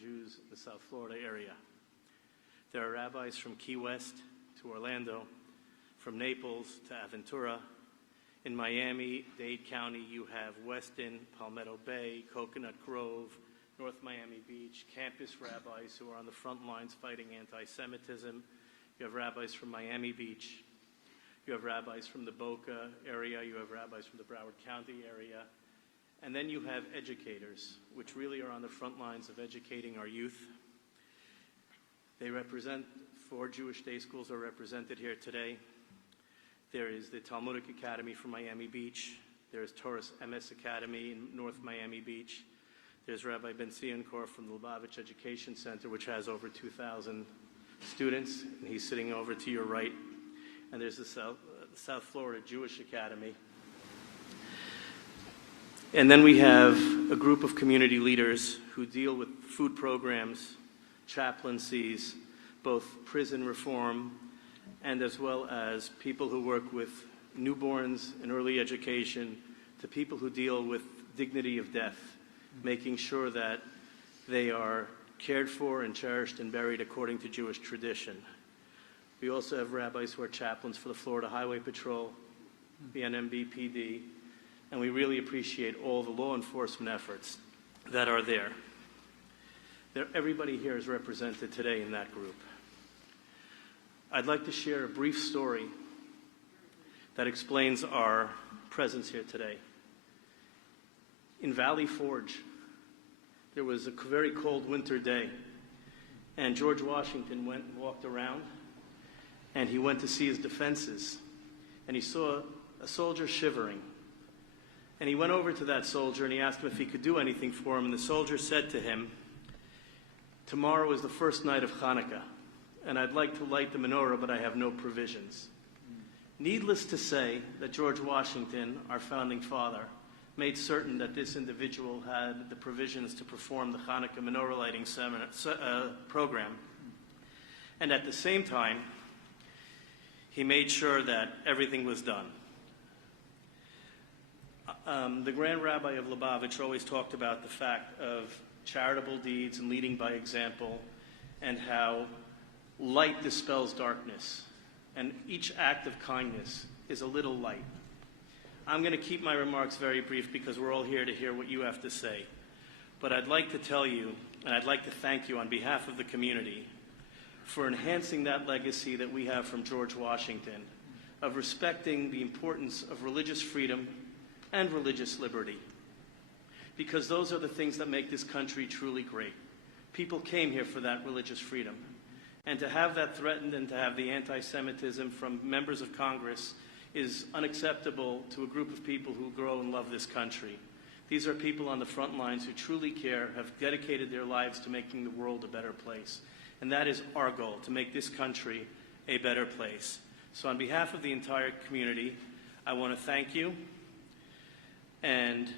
Jews in the South Florida area. There are rabbis from Key West to Orlando, from Naples to Aventura. In Miami-Dade County, you have Weston, Palmetto Bay, Coconut Grove, North Miami Beach, campus rabbis who are on the front lines fighting anti-Semitism. You have rabbis from Miami Beach. You have rabbis from the Boca area. You have rabbis from the Broward County area. And then you have educators, which really are on the front lines of educating our youth. They represent, 4 Jewish day schools are represented here today. There is the Talmudic Academy from Miami Beach. There's Taurus MS Academy in North Miami Beach. There's Rabbi Ben-Zion Kor from the Lubavitch Education Center, which has over 2,000 students, and he's sitting over to your right. And there's the South Florida Jewish Academy. And then we have a group of community leaders who deal with food programs, chaplaincies, both prison reform, and as well as people who work with newborns and early education, to people who deal with dignity of death, making sure that they are cared for and cherished and buried according to Jewish tradition. We also have rabbis who are chaplains for the Florida Highway Patrol, the NMBPD, and we really appreciate all the law enforcement efforts that are there. Everybody here is represented today in that group. I'd like to share a brief story that explains our presence here today. In Valley Forge, there was a very cold winter day, and George Washington went and walked around, and he went to see his defenses, and he saw a soldier shivering. And he went over to that soldier, and he asked him if he could do anything for him, and the soldier said to him, "Tomorrow is the first night of Hanukkah, and I'd like to light the menorah, but I have no provisions." Needless to say that George Washington, our founding father, made certain that this individual had the provisions to perform the Hanukkah menorah lighting program. And at the same time, he made sure that everything was done. The Grand Rabbi of Lubavitch always talked about the fact of charitable deeds and leading by example, and how light dispels darkness, and each act of kindness is a little light. I'm going to keep my remarks very brief because we're all here to hear what you have to say. But I'd like to tell you, and I'd like to thank you on behalf of the community for enhancing that legacy that we have from George Washington of respecting the importance of religious freedom and religious liberty. Because those are the things that make this country truly great. People came here for that religious freedom. And to have that threatened and to have the anti-Semitism from members of Congress is unacceptable to a group of people who grow and love this country. These are people on the front lines who truly care, have dedicated their lives to making the world a better place. And that is our goal, to make this country a better place. So on behalf of the entire community, I want to thank you. And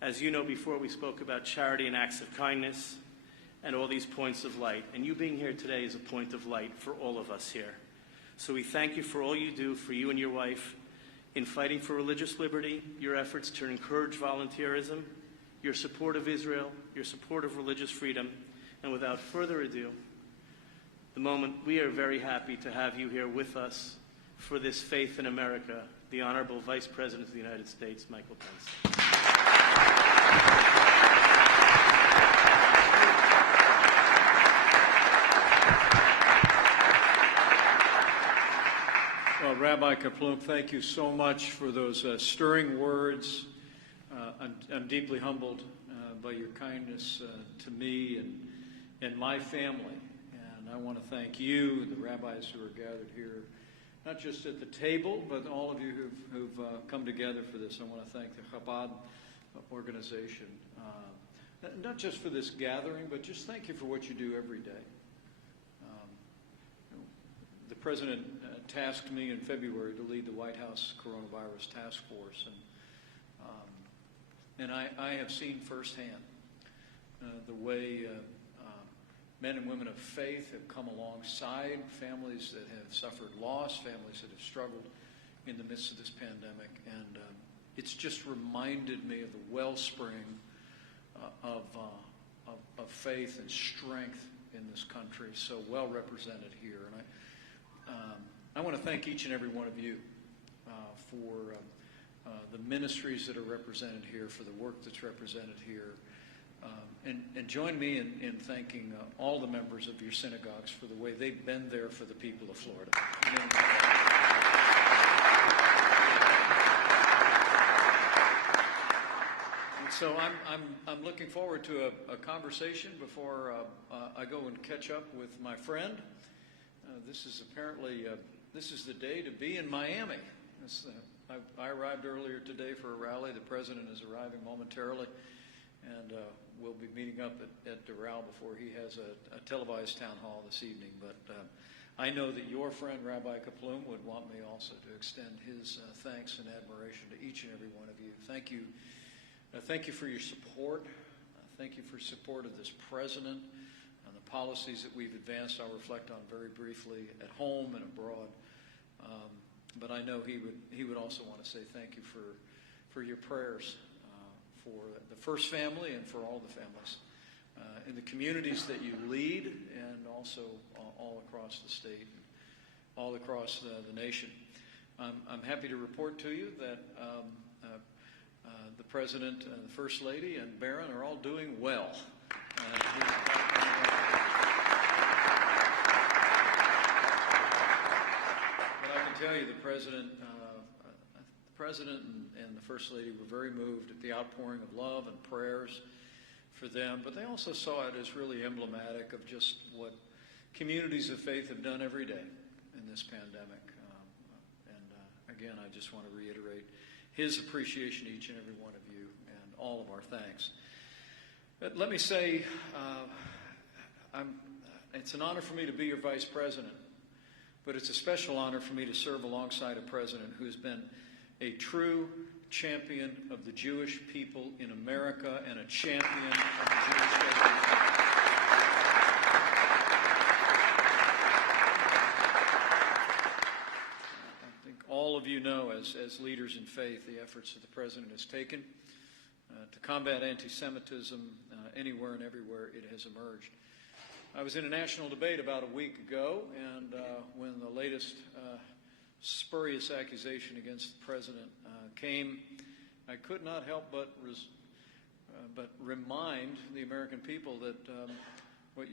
as you know, before we spoke about charity and acts of kindness and all these points of light. And you being here today is a point of light for all of us here. So we thank you for all you do for you and your wife in fighting for religious liberty, your efforts to encourage volunteerism, your support of Israel, your support of religious freedom. And without further ado, we are very happy to have you here with us for this Faith in America, the Honorable Vice President of the United States, Michael Pence. Well, Rabbi Kaplunk, thank you so much for those stirring words. I'm deeply humbled by your kindness to me and my family. And I want to thank you, the rabbis who are gathered here, not just at the table, but all of you who've come together for this. I want to thank the Chabad organization, not just for this gathering, but just thank you for what you do every day. The President tasked me in February to lead the White House Coronavirus Task Force, and I have seen firsthand the way men and women of faith have come alongside families that have suffered loss, families that have struggled in the midst of this pandemic, and it's just reminded me of the wellspring of faith and strength in this country, so well represented here. And I want to thank each and every one of you for the ministries that are represented here, for the work that's represented here. And join me in thanking all the members of your synagogues for the way they've been there for the people of Florida. And so I'm looking forward to a conversation before I go and catch up with my friend. This is the day to be in Miami. I arrived earlier today for a rally. The president is arriving momentarily, and we'll be meeting up at Doral before he has a televised town hall this evening. But I know that your friend, Rabbi Kaplum, would want me also to extend his thanks and admiration to each and every one of you. Thank you. Thank you for your support. Thank you for support of this president and the policies that we've advanced. I'll reflect on very briefly at home and abroad. But I know he would also want to say thank you for your prayers for the First Family and for all the families in the communities that you lead, and also all across the state, and all across the nation. I'm happy to report to you that the President, the First Lady, and Barron are all doing well. Tell you, the President and the First Lady were very moved at the outpouring of love and prayers for them, but they also saw it as really emblematic of just what communities of faith have done every day in this pandemic. Again, I just want to reiterate his appreciation to each and every one of you, and all of our thanks. But let me say, it's an honor for me to be your Vice President. But it's a special honor for me to serve alongside a president who's been a true champion of the Jewish people in America and a champion of the Jewish people. I think all of you know, as leaders in faith, the efforts that the president has taken to combat anti-Semitism anywhere and everywhere it has emerged. I was in a national debate about a week ago, and when the latest spurious accusation against the president came, I could not help but remind the American people that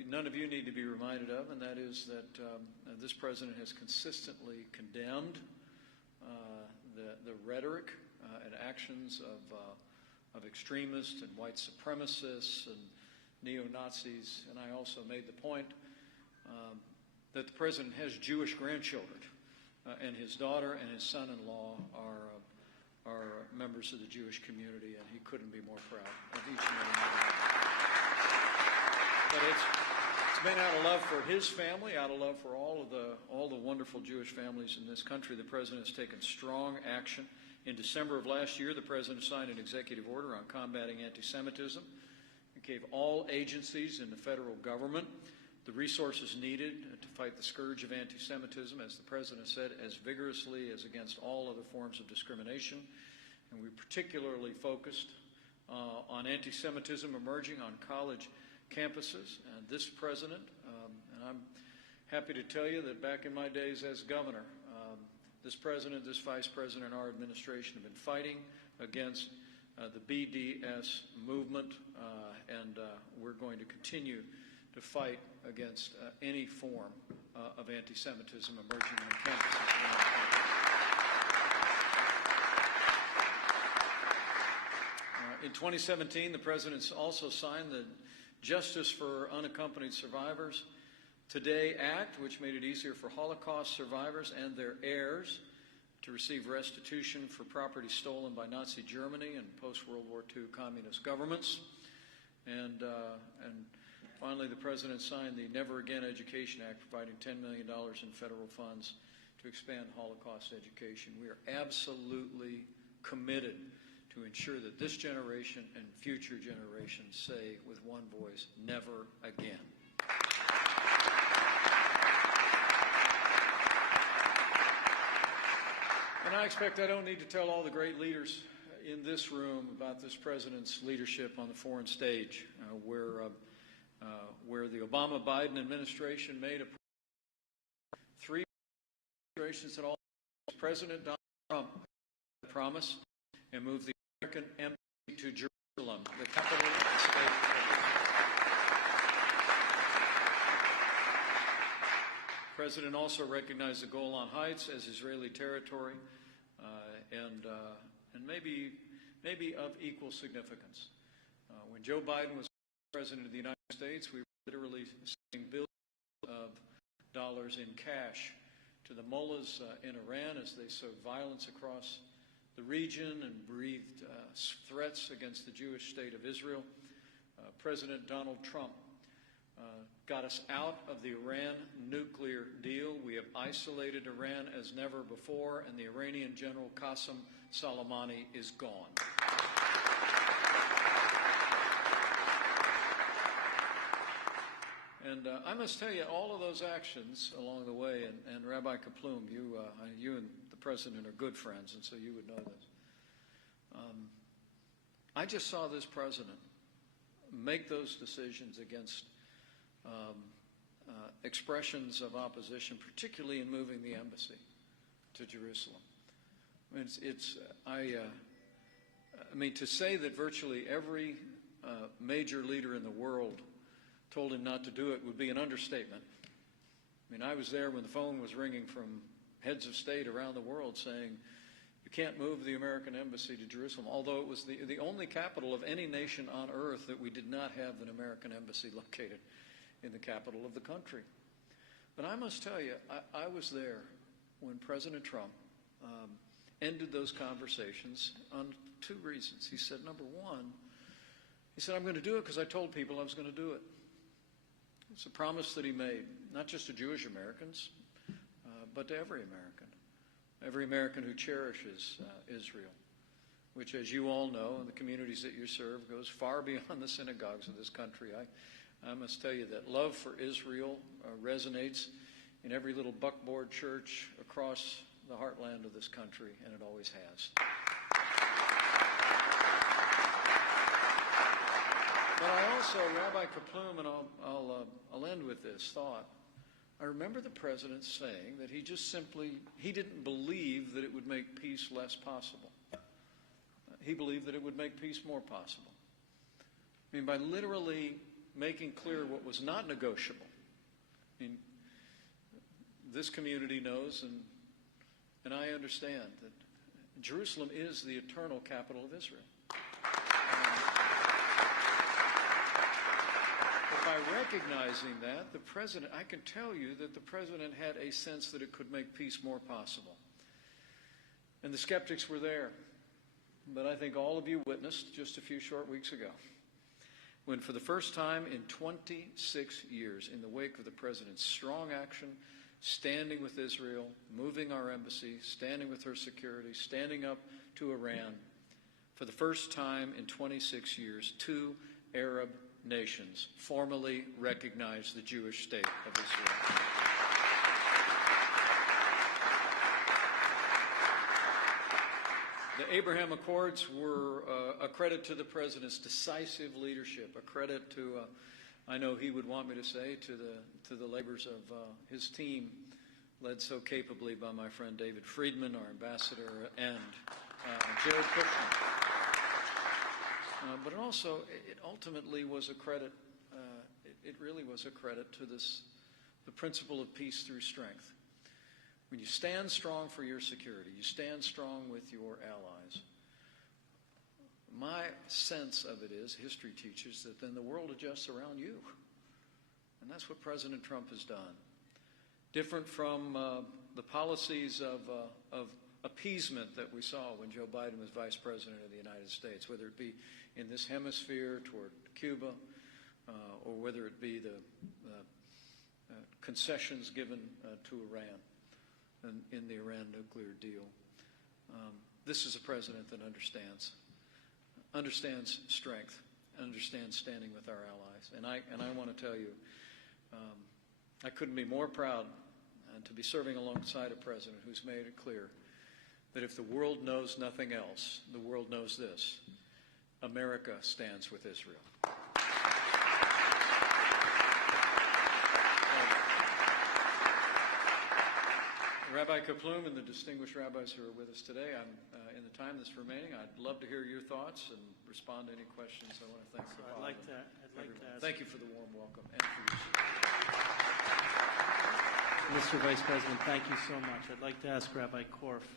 none of you need to be reminded of, and that is that this president has consistently condemned the rhetoric and actions of extremists and white supremacists and neo-Nazis, and I also made the point that the president has Jewish grandchildren, and his daughter and his son-in-law are members of the Jewish community, and he couldn't be more proud of each and every one of them. But it's been out of love for his family, out of love for all the wonderful Jewish families in this country. The president has taken strong action. In December of last year, the president signed an executive order on combating anti-Semitism. Gave all agencies in the federal government the resources needed to fight the scourge of anti-Semitism, as the president said, as vigorously as against all other forms of discrimination. And we particularly focused on anti-Semitism emerging on college campuses. And this president, and I'm happy to tell you that back in my days as governor, this president, this vice president, and our administration have been fighting against the BDS movement, and we're going to continue to fight against any form of anti-Semitism emerging on campuses. In 2017, the president also signed the Justice for Unaccompanied Survivors Today Act, which made it easier for Holocaust survivors and their heirs to receive restitution for property stolen by Nazi Germany and post-World War II communist governments. And finally, the president signed the Never Again Education Act, providing $10 million in federal funds to expand Holocaust education. We are absolutely committed to ensure that this generation and future generations say with one voice, never again. And I expect I don't need to tell all the great leaders in this room about this president's leadership on the foreign stage, where where the Obama-Biden administration made three administrations that all President Donald Trump promised and moved the American embassy to Jerusalem, the capital of the state of Israel. The President also recognized the Golan Heights as Israeli territory and maybe of equal significance. When Joe Biden was President of the United States, we were literally sending billions of dollars in cash to the mullahs in Iran as they sowed violence across the region and breathed threats against the Jewish state of Israel. President Donald Trump got us out of the Iran nuclear deal. We have isolated Iran as never before, and the Iranian General Qasem Soleimani is gone. And I must tell you, all of those actions along the way, and Rabbi Kaplum, you and the President are good friends, and so you would know this. I just saw this President make those decisions against expressions of opposition, particularly in moving the embassy to Jerusalem. I mean, to say that virtually every major leader in the world told him not to do it would be an understatement. I mean, I was there when the phone was ringing from heads of state around the world saying, you can't move the American embassy to Jerusalem, although it was the only capital of any nation on earth that we did not have an American embassy located in the capital of the country. But I must tell you, I was there when President Trump ended those conversations on two reasons. He said, number one, he said, I'm going to do it because I told people I was going to do it. It's a promise that he made, not just to Jewish Americans, but to every American who cherishes Israel, which, as you all know, in the communities that you serve, goes far beyond the synagogues of this country. I must tell you that love for Israel resonates in every little buckboard church across the heartland of this country, and it always has. But I also, Rabbi Kaplum, and I'll end with this thought. I remember the President saying that he didn't believe that it would make peace less possible. He believed that it would make peace more possible. I mean, by literally making clear what was not negotiable. I mean, this community knows, and I understand, that Jerusalem is the eternal capital of Israel. By recognizing that, the President, I can tell you that the President had a sense that it could make peace more possible. And the skeptics were there. But I think all of you witnessed just a few short weeks ago, when for the first time in 26 years, in the wake of the President's strong action, standing with Israel, moving our embassy, standing with her security, standing up to Iran, for the first time in 26 years, two Arab nations formally recognize the Jewish state of Israel. The Abraham Accords were a credit to the President's decisive leadership, a credit to, I know he would want me to say, to the labors of his team, led so capably by my friend David Friedman, our ambassador, and Jared Kushner. But also, it ultimately was a credit, it really was a credit to the principle of peace through strength. When you stand strong for your security, you stand strong with your allies. My sense of it is, history teaches, that then the world adjusts around you. And that's what President Trump has done. Different from the policies of appeasement that we saw when Joe Biden was Vice President of the United States, whether it be in this hemisphere toward Cuba, or whether it be the concessions given to Iran in the Iran nuclear deal. This is a president that understands strength, understands standing with our allies. And I want to tell you, I couldn't be more proud to be serving alongside a president who's made it clear that if the world knows nothing else, the world knows this: America stands with Israel. Rabbi Kaplum and the distinguished rabbis who are with us today, in the time that's remaining, I'd love to hear your thoughts and respond to any questions. I want to thank you. I'd like to ask. Thank you for the warm welcome and for your support. Mr. Vice President, thank you so much. I'd like to ask Rabbi Korf